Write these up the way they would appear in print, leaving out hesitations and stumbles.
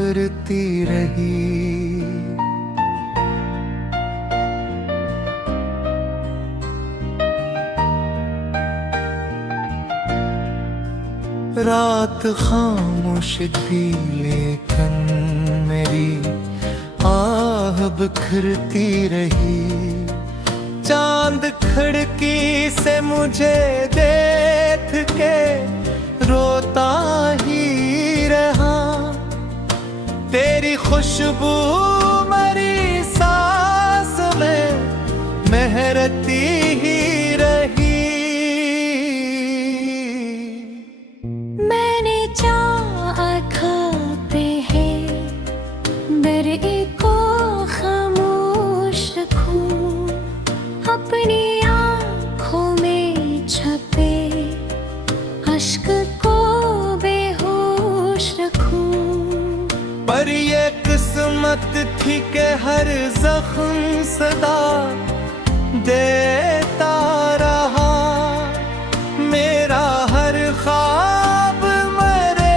बिखरती रही। रात खामोश थी लेकिन मेरी आह बिखरती रही। चांद खिड़की से मुझे देख के रोता ही रहा। तेरी खुशबू मेरी सांस में महकती ही रही। मैंने चाहा पे है दर्द को खामोश रखूं, अपनी आँखों में छपे अश्क को बेहोश रखूं। पर ये किस्मत थी कि हर जख्म सदा देता रहा। मेरा हर ख्वाब मेरे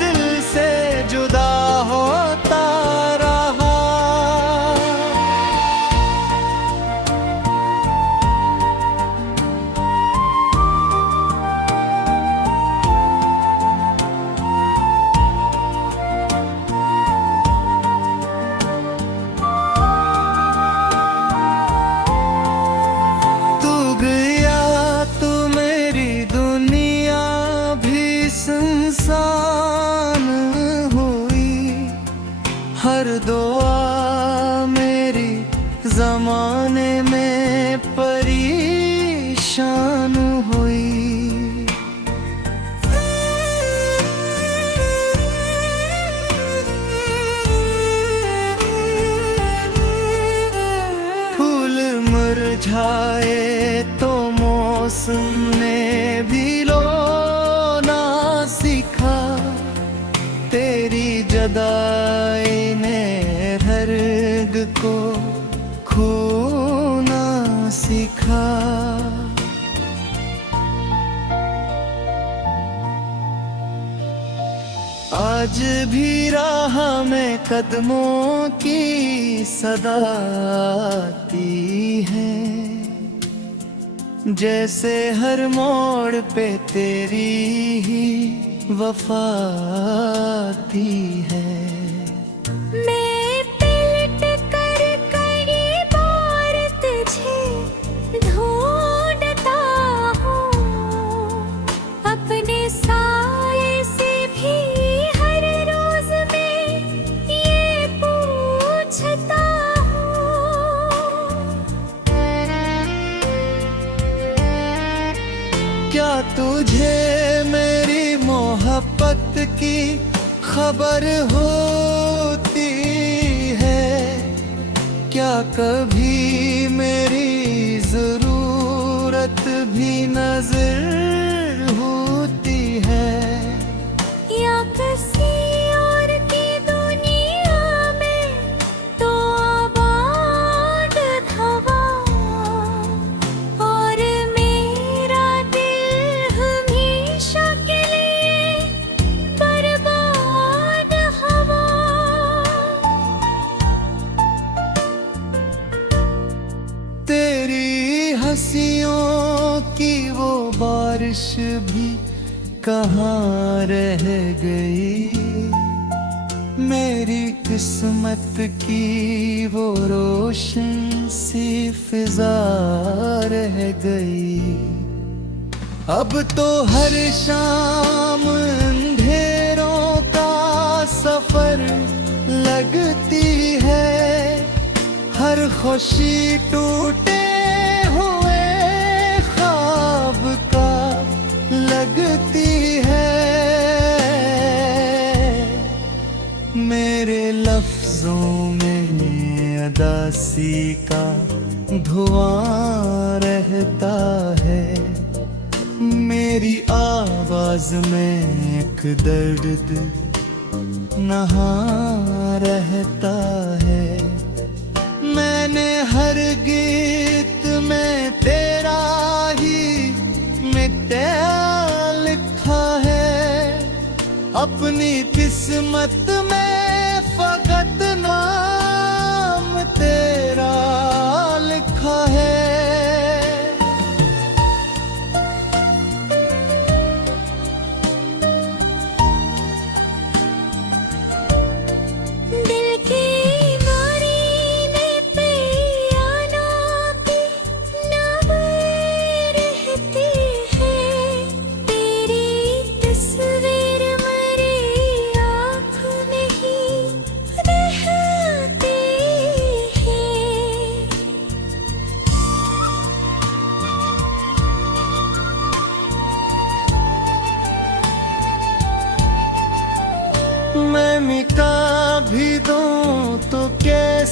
दिल से जुदा होता रहा। तू गया तो मेरी दुनिया भी सुनसान हुई। हर दुआ मेरी जमाने में परेशान हुई। फूल मुरझाए तो मौसम ने भी रोना सीखा। तेरी जुदाई ने हर्ग को खोना सीखा। आज भी राह में कदमों की सदा आती है। जैसे हर मोड़ पे तेरी ही वफा आती है। मैं पलट कर कई बार तुझे ढूंढता हूँ, अपने साये से भी हर रोज मैं ये पूछता हूँ। क्या तुझे मेरी मोहब्बत की खबर होती है? क्या कभी मेरी जरूरत भी नजर होती है? या किसी और की दुनिया में तो आबाद हवा, और मेरा दिल हमेशा के लिए बर्बाद हवा। तेरी हंसियों की वो बारिश भी कहाँ रह गई? मेरी किस्मत की वो रोशन सी फिजा रह गई। अब तो हर शाम अंधेरों का सफर लगती है। हर खुशी टूटे हुए ख्वाब का लगती है। मेरे लफ्जों में अदासी का धुआं रहता है। मेरी आवाज में एक दर्द नहा रहता है। मैंने हर गीत में तेरा ही मिटा लिखा है। अपनी किस्मत में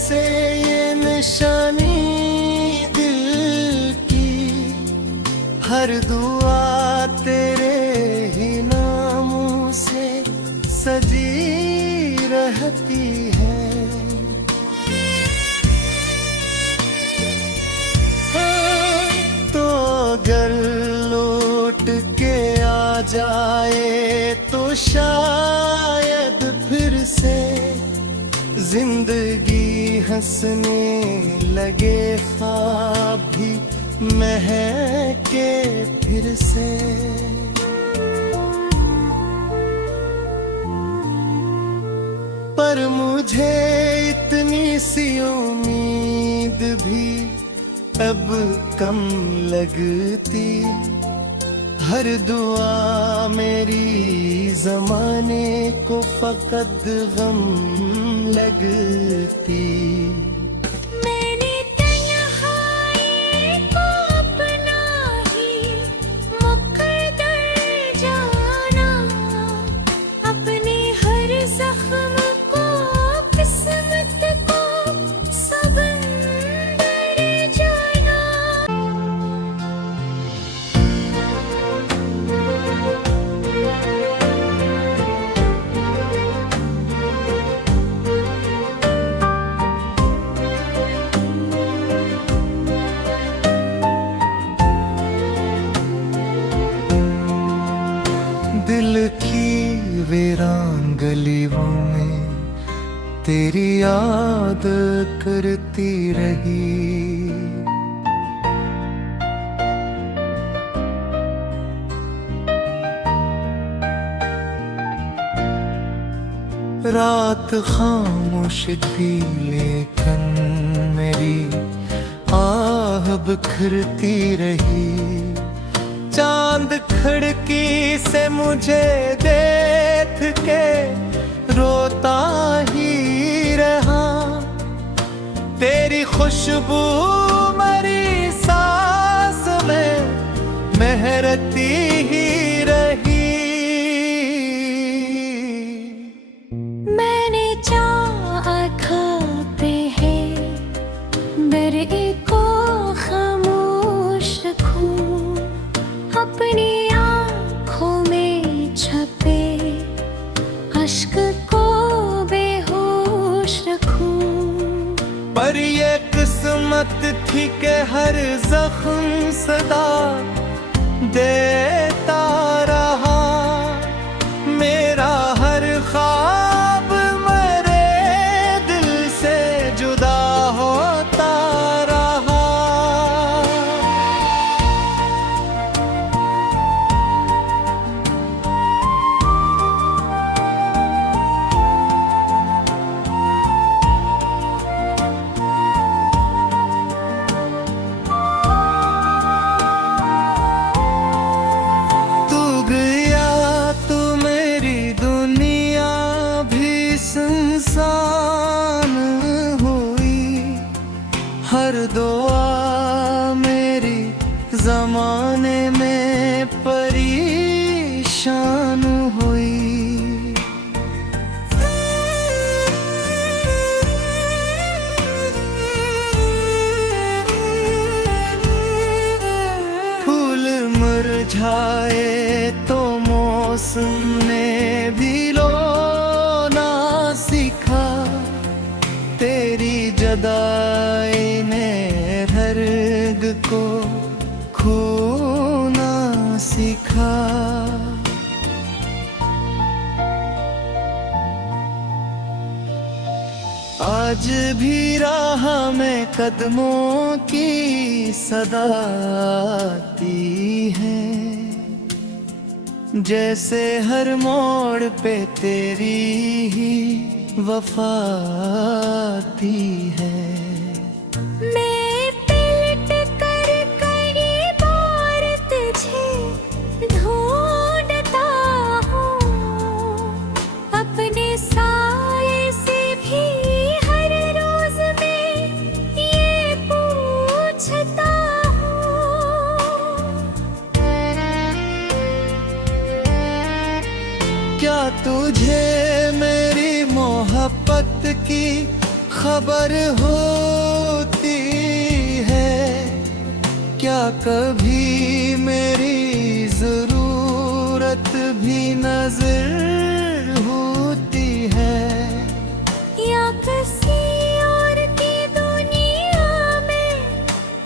से ये निशानी दिल की, हर दुआ तेरे ही नामों से सजी रहती है। तो अगर लौट के आ जाए तो शायद फिर से जिंदगी हंसने लगे, ख्वाब भी महके फिर से। पर मुझे इतनी सी उम्मीद भी अब कम लगती, हर दुआ मेरी ज़माने को फकत गम लगती। मैंने तन्हाई को अपना ही मुक़द्दर जाना, अपने हर ज़ख्म को किस्मत को सबंदर जाना। दिल की वीरान गलियों में तेरी याद करती रही, रात खामोश थी लेकिन मेरी आह बिखरती रही। चांद खिड़की से मुझे देख के रोता ही रहा, तेरी खुशबू मेरी सांस में महकती ही रही। मैंने चाहा पे है दर्द को खामोश रखूं, अपनी आँखों में छपे अश्क को बेहोश रखूं। पर ये किस्मत थी कि हर जख्म सदा देता रहा, मेरा हर ख्वाब मेरे दिल से जुदा होता रहा। तू गया तो मेरी दुनिया भी सुनसान हुई, हर दुआ मेरी जमाने में परेशान हुई। फूल मुरझाए तो मौसम ने भी रोना सीखा, तेरी जुदाई ने हर रग को खोना सीखा। आज भी राह में कदमों की सदा आती है, जैसे हर मोड़ पे तेरी ही वफा आती है। मैं पलट कर कई बार तुझे ढूंढता हूँ, अपने साये से भी हर रोज मैं ये पूछता हूँ, क्या तुझे मेरी मोहब्बत की खबर होती है क्या कभी मेरी जरूरत भी नजर होती है? या किसी और की दुनिया में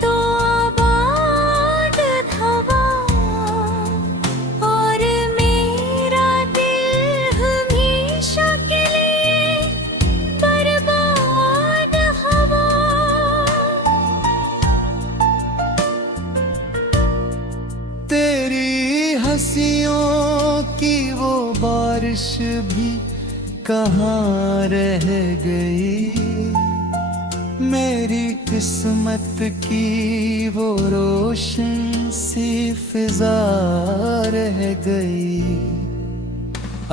तो आबाद हवा, और मेरा दिल हमेशा के लिए बर्बाद हवा। तेरी हंसियों की वो बारिश भी कहाँ रह गई? मेरी किस्मत की वो रोशन सी फिजा रह गई।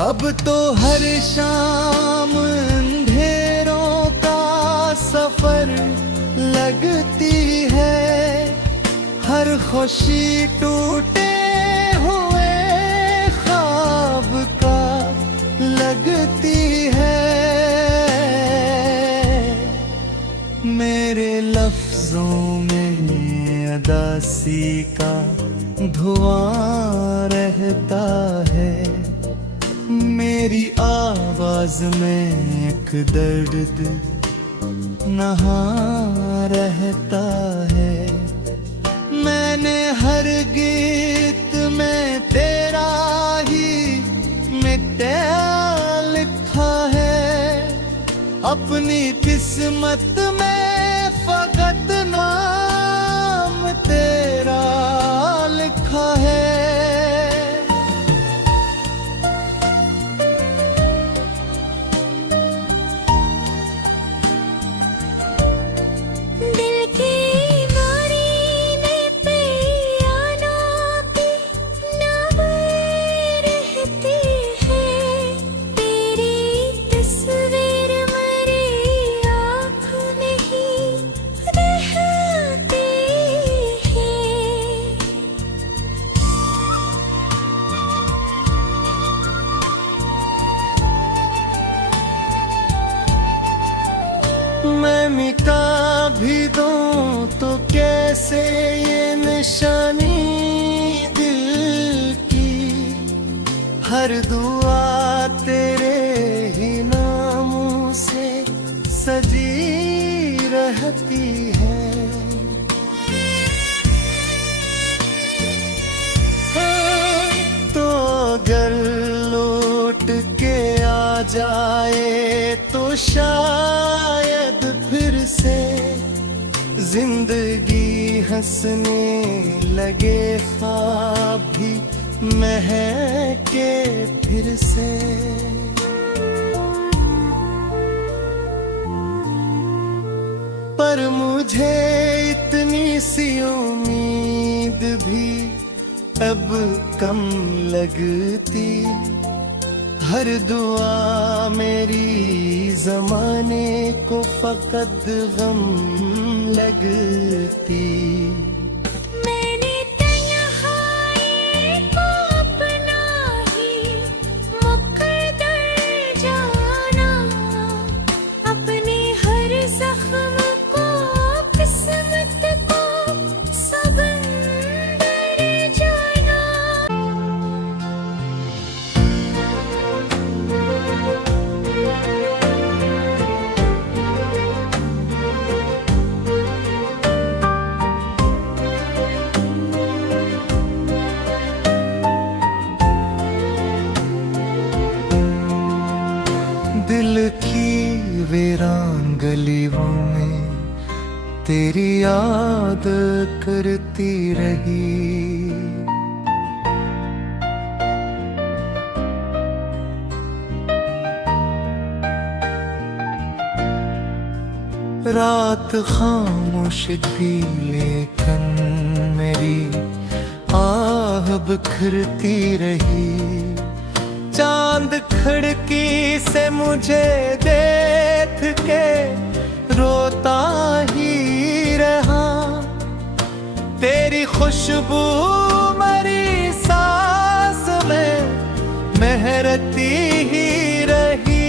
अब तो हर शाम अंधेरों का सफर लगती है, हर खुशी टूटे हुए ख्वाब का लगती है। मेरे लफ्जों में अदासी का धुआं रहता है, मेरी आवाज में एक दर्द नहा रहता है। मैंने हर गीत में तेरा ही मिटा लिखा है, अपनी किस्मत में फकत नाम तेरा लिखा है। दिल की बारीने पे यादों की नज़र रहती है, तेरी तस्वीर मेरी आँख में ही रहती है। मैं मिटा भी दूं तो कैसे ये निशानी दिल की? हर दुआ तेरे ही नामों से सजी रहती है। तो अगर लौट के आ जाए तो शायद फिर से जिंदगी हंसने लगे, ख्वाब भी महके फिर से। पर मुझे इतनी सी उम्मीद भी अब कम लगती, हर दुआ मेरी जमाने को फकत गम लगती। मैंने तन्हाई को अपना ही मुकद्दर जाना, अपने हर जख्म को किस्मत को सबंदर जाना। दिल की वीरान गलियों में तेरी याद करती रही, रात खामोश थी लेकिन मेरी आह बिखरती रही। चांद खिड़की से मुझे देख के रोता ही रहा, तेरी खुशबू मेरी सांस में महरती ही रही।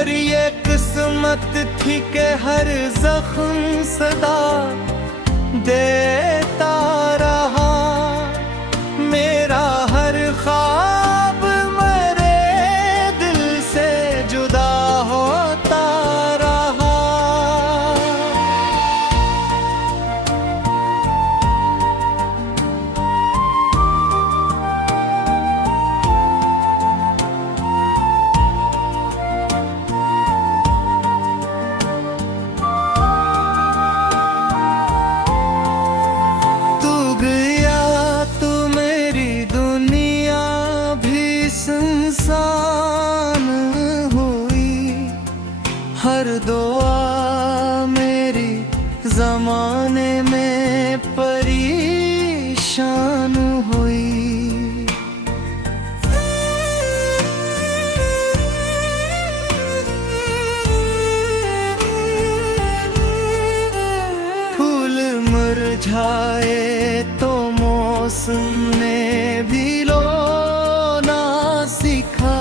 पर ये किस्मत थी कि हर जख्म सदा देता रहा। मेरा हर ख्वाब मेरे दिल से जुदा होता रहा। तू गया तो मेरी दुनिया भी सुनसान हुई। हर दुआ मेरी जमाने में परेशान हुई। फूल मुरझाए तो मौसम ने भी रोना सीखा।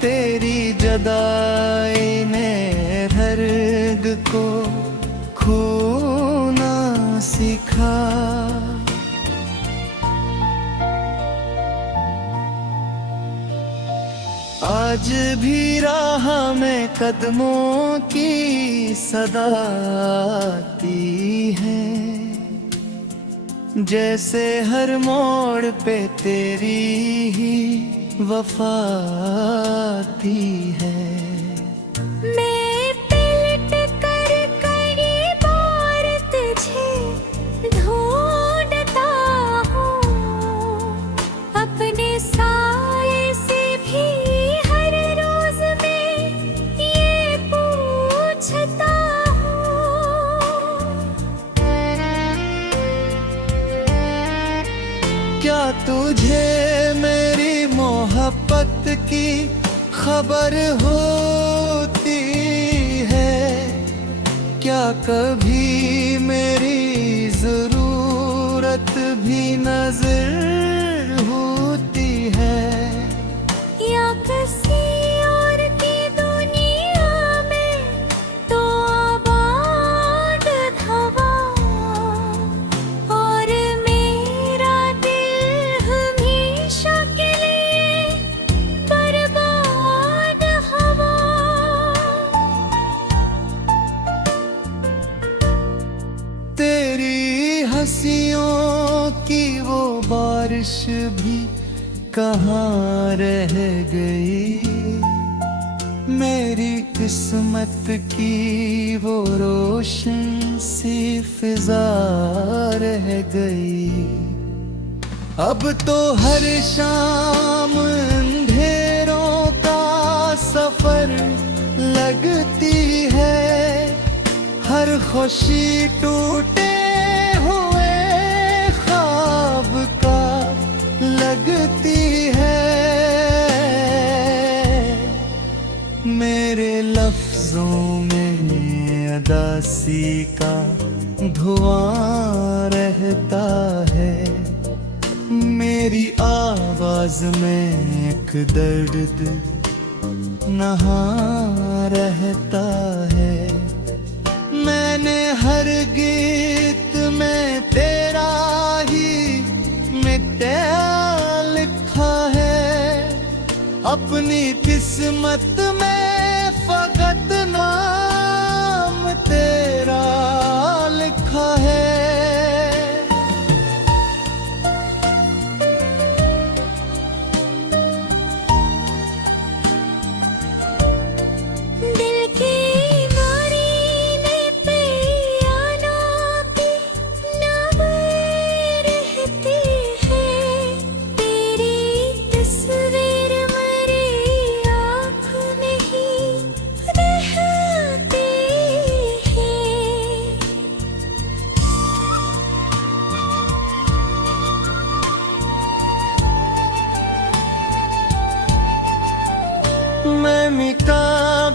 तेरी जुदाई ने हर्ग को खोना सीखा। आज भी राह में कदमों की सदा आती है। जैसे हर मोड़ पे तेरी ही वफा आती है। मैं पलट कर कई बार तुझे ढूंढता हूँ। अपने साये से भी हर रोज मैं ये पूछता हूँ। क्या तुझे मेरी मोहब्बत की खबर होती है? क्या कभी मेरी जरूरत भी नजर होती है? या किसी और की दुनिया में तो आबाद हवा और मेरा दिल हमेशा के लिए बर्बाद हवा। तेरी हंसियों की वो बारिश भी कहाँ रह गई? मेरी किस्मत की वो रोशन सी फिजा रह गई। अब तो हर शाम अंधेरों का सफर लगती है। हर खुशी टूटे हुए ख्वाब का लगती है। मेरे लफ्जों में अदासी का धुआं रहता है। मेरी आवाज में एक दर्द नहा रहता है। मैंने हर गीत में तेरा ही मिटा लिखा है। अपनी किस्मत में फकत नाम तेरा लिखा है। दिल की नारी ने पियानों की नब रहती है। तेरी तस्वीर मेरी आँख में ही रहती है। मैं मिटा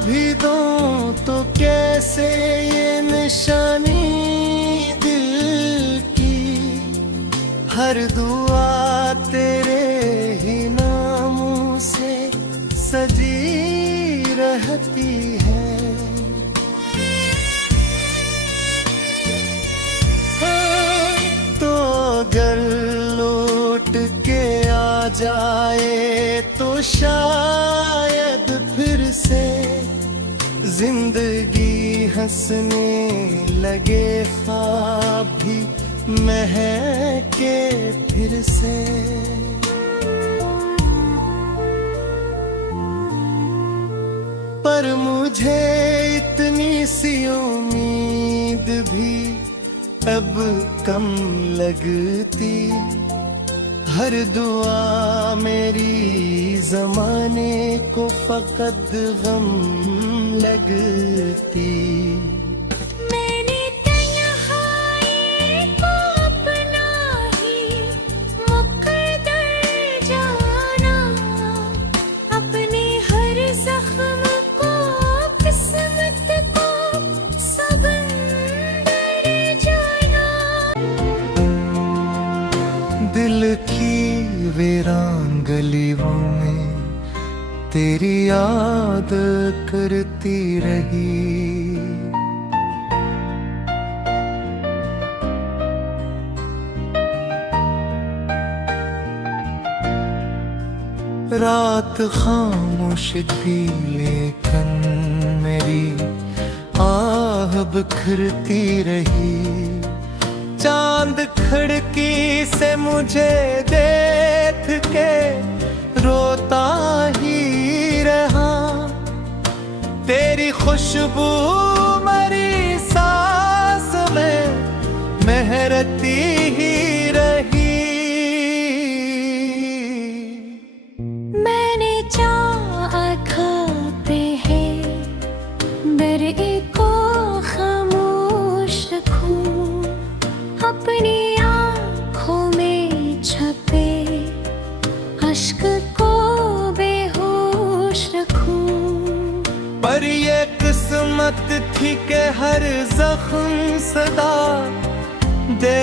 भी दूं तो कैसे ये निशानी दिल की? हर दुआ तेरे ही नामों से सजी रहे। रहती है। तो अगर लौट के आ जाए तो शायद फिर से जिंदगी हंसने लगे, ख्वाब भी महके फिर से। पर मुझे इतनी सी उम्मीद भी अब कम लगती, हर दुआ मेरी ज़माने को फकत गम लगती। मैंने तन्हाई को अपना ही मुक़द्दर जाना, अपने हर ज़ख्म को किस्मत को सबंदर जाना। दिल की वीरान गलियों में तेरी याद करती रही, रात खामोश थी लेकिन मेरी आह बिखरती रही। चांद खिड़की से मुझे देख के रोता ही रहा, तेरी खुशबू मरी सांस में महकती ही रही। मैंने चाहा पे है दर्द को खामोश रखूं, अपनी आँखों में छपे अश्क को बेहोश रखूं। पर ये किस्मत थी कि हर जख्म सदा दे